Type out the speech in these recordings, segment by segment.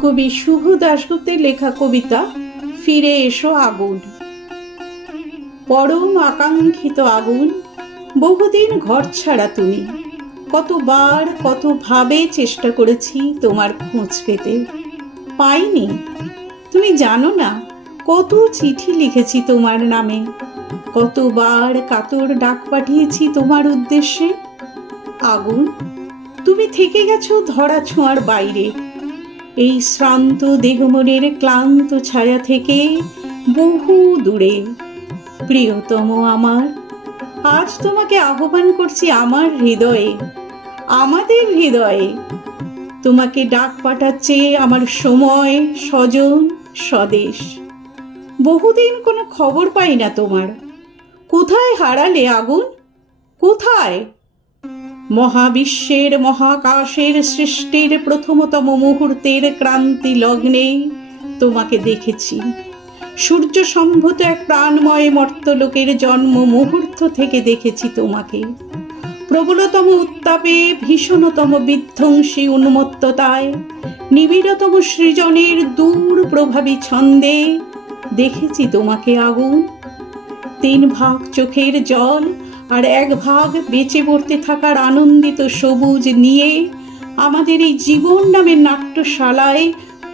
কবি শুভ দাশগুপ্তের লেখা কবিতা ফিরে এসো আগুন। পরম আকাঙ্ক্ষিত আগুন, বহুদিন ঘর ছাড়া তুমি। কতবার কতভাবে চেষ্টা করেছি তোমার খোঁজ পেতে, পাইনি। তুমি জানো না কত চিঠি লিখেছি তোমার নামে, কতবার কাতর ডাক পাঠিয়েছি তোমার উদ্দেশ্যে। আগুন, তুমি থেকে গেছো ধরা ছোঁয়ার বাইরে, এই শ্রান্ত দেহমনের ক্লান্ত ছায়া থেকে বহু দূরে। প্রিয়তম আমার, আজ তোমাকে আহ্বান করছি আমার হৃদয়ে, আমাদের হৃদয়ে। তোমাকে ডাক পাঠাচ্ছে আমার সময়, স্বজন, স্বদেশ। বহুদিন কোনো খবর পাই না তোমার। কোথায় হারালে আগুন, কোথায়? মহাবিশ্বের মহাকাশের সৃষ্টির প্রথমতম মুহূর্তের ক্রান্তি লগ্নে তোমাকে দেখেছি। সূর্য সম্ভূত এক প্রাণময় মর্তলোকের জন্ম মুহূর্ত থেকে দেখেছি তোমাকে। প্রবলতম উত্তাপে, ভীষণতম বিধ্বংসী উন্মত্ততায়, নিবিড়তম সৃজনের দূর প্রভাবী ছন্দে দেখেছি তোমাকে আগুন। 3 ভাগ চোখের জল আর 1 ভাগ বেঁচে পড়তে থাকার আনন্দিত সবুজ নিয়ে আমাদের এই জীবন নামের নাট্যশালায়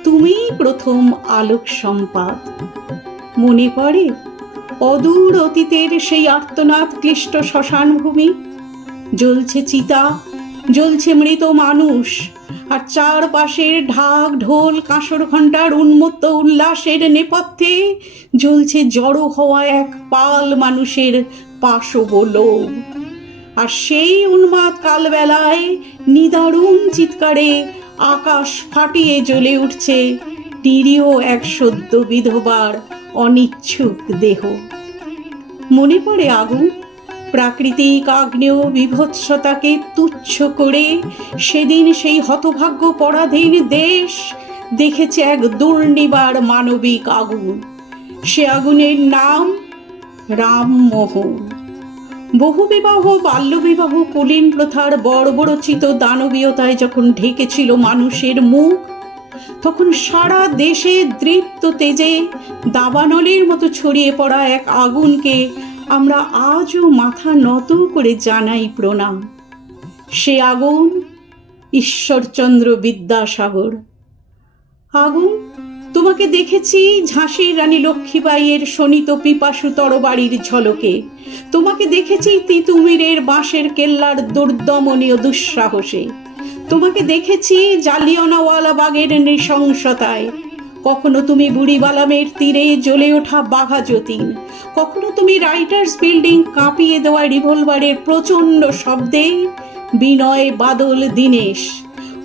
তুমিই প্রথম আলোক সম্পাদ। মনে পড়ে অদূর অতীতের সেই আর্তনাদ ক্লিষ্ট শ্মশানভূমি? জ্বলছে চিতা, জ্বলছে মৃত মানুষ, আর চারপাশের ঢাক ঢোল কাঁসর ঘণ্টার উন্মত্ত উল্লাসের নেপথ্যে জ্বলছে জড়ো হওয়া এক পাল মানুষের পাশব লোভ। আর সেই উন্মাদ কালবেলায় নিদারুণ চিৎকারে আকাশ ফাটিয়ে জ্বলে উঠছে নিরীহ এক সদ্য বিধবার অনিচ্ছুক দেহ। মনে পড়ে আগুন, প্রাকৃতিক আগ্নেয় বিভৎসতাকে তুচ্ছ করে সেদিন সেই হতভাগ্য পরাধীন দেশ দেখেছে এক দুর্নিবার মানবিক আগুন। সে আগুনের নাম রামমোহন। বহুবিবাহ, বাল্যবিবাহ, কুলীন প্রথার বর্বরচিত দানবীয়তায় যখন ঢেকেছিল মানুষের মুখ, তখন সারা দেশে দৃপ্ত তেজে দাবানলের মতো ছড়িয়ে পড়া এক আগুনকে আমরা আজও মাথা নত করে জানাই প্রণাম। সে আগুন ঈশ্বরচন্দ্র বিদ্যাসাগর। আগুন, তোমাকে দেখেছি ঝাঁসির রানী লক্ষ্মীবাইয়ের শোণিত পিপাসু তরবারির ঝলকে। তোমাকে দেখেছি তিতুমিরের বাঁশের কেল্লার দুর্দমনীয় দুঃসাহসে। তোমাকে দেখেছি জালিয়ানওয়ালাবাগের নৃশংসতায়। কখনো তুমি বুড়িবালামের তীরে জ্বলে ওঠা বাঘা যতীন, কখনো তুমি রাইটার্স বিল্ডিং কাঁপিয়ে দেওয়া রিভলভারের প্রচণ্ড শব্দে বিনয় বাদল দীনেশ,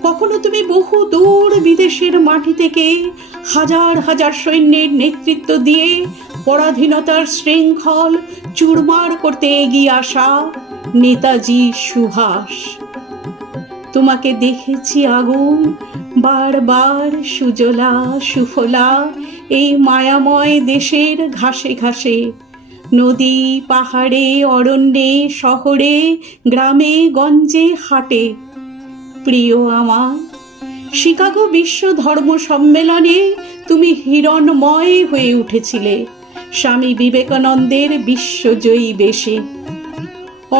কখনো তুমি বহু দূর বিদেশের মাটি থেকে হাজার হাজার সৈন্যের নেতৃত্ব দিয়ে পরাধীনতার শৃঙ্খল চুরমার করতে এগিয়ে আসা নেতাজি সুভাষ। তোমাকে দেখেছি আগুন বারবার সুজলা সুফলা এই মায়াময় দেশের ঘাসে ঘাসে, নদী পাহাড়ে অরণ্যে শহরে গ্রামে গঞ্জে হাটে। প্রিয় আমার, শিকাগো বিশ্ব ধর্ম সম্মেলনে তুমি হিরণময় হয়ে উঠেছিলে স্বামী বিবেকানন্দের বিশ্বজয়ী বেশে।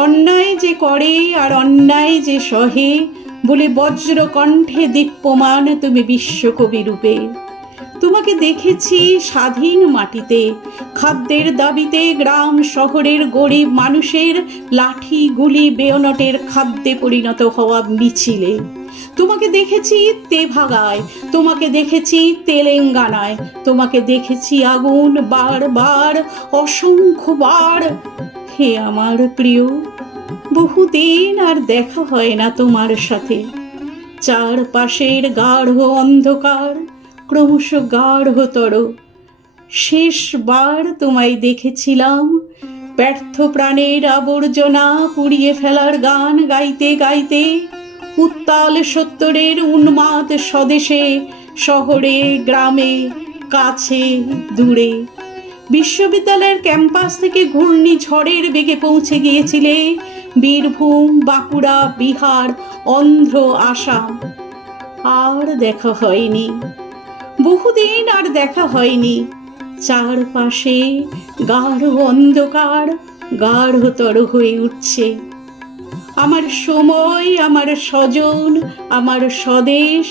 অন্যায় যে করে আর অন্যায় যে সহে বলে বজ্রকণ্ঠে দীপ্যমান তুমি বিশ্বকবি রূপে। তোমাকে দেখেছি স্বাধীন মাটিতে খাদ্যের দাবিতে গ্রাম শহরের গরিব মানুষের লাঠি গুলি বেয়নটের খাদ্যে পরিণত হওয়া মিছিলে। তোমাকে দেখেছি তেভাগায়, তোমাকে দেখেছি তেলেঙ্গানায়, তোমাকে দেখেছি আগুন বারবার, অসংখ্যবার। হে আমার প্রিয়, বহুদিন আর দেখা হয় না তোমার সাথে। চারপাশের গাঢ় অন্ধকার ক্রমশ গাঢ়তর। শেষবার তোমায় দেখেছিলাম ব্যর্থ প্রাণের আবর্জনা পুড়িয়ে ফেলার গান গাইতে গাইতে উত্তাল সত্তরের উন্মাদ স্বদেশে, শহরে গ্রামে, কাছে দূরে। বিশ্ববিদ্যালয়ের ক্যাম্পাস থেকে ঘূর্ণিঝড়ের বেগে পৌঁছে গিয়েছিলে বীরভূম, বাঁকুড়া, বিহার, অন্ধ্র, আসাম। আর দেখা হয়নি। বহুদিন আর দেখা হয়নি। চারপাশে গাঢ় অন্ধকার গাঢ়তর হয়ে উঠছে। আমার সময়, আমার স্বজন, আমার স্বদেশ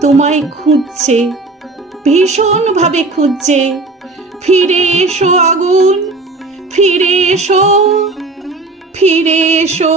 তোমায় খুঁজছে, ভীষণভাবে খুঁজছে। ফিরে এসো আগুন, ফিরে এসো, ফিরে এসো।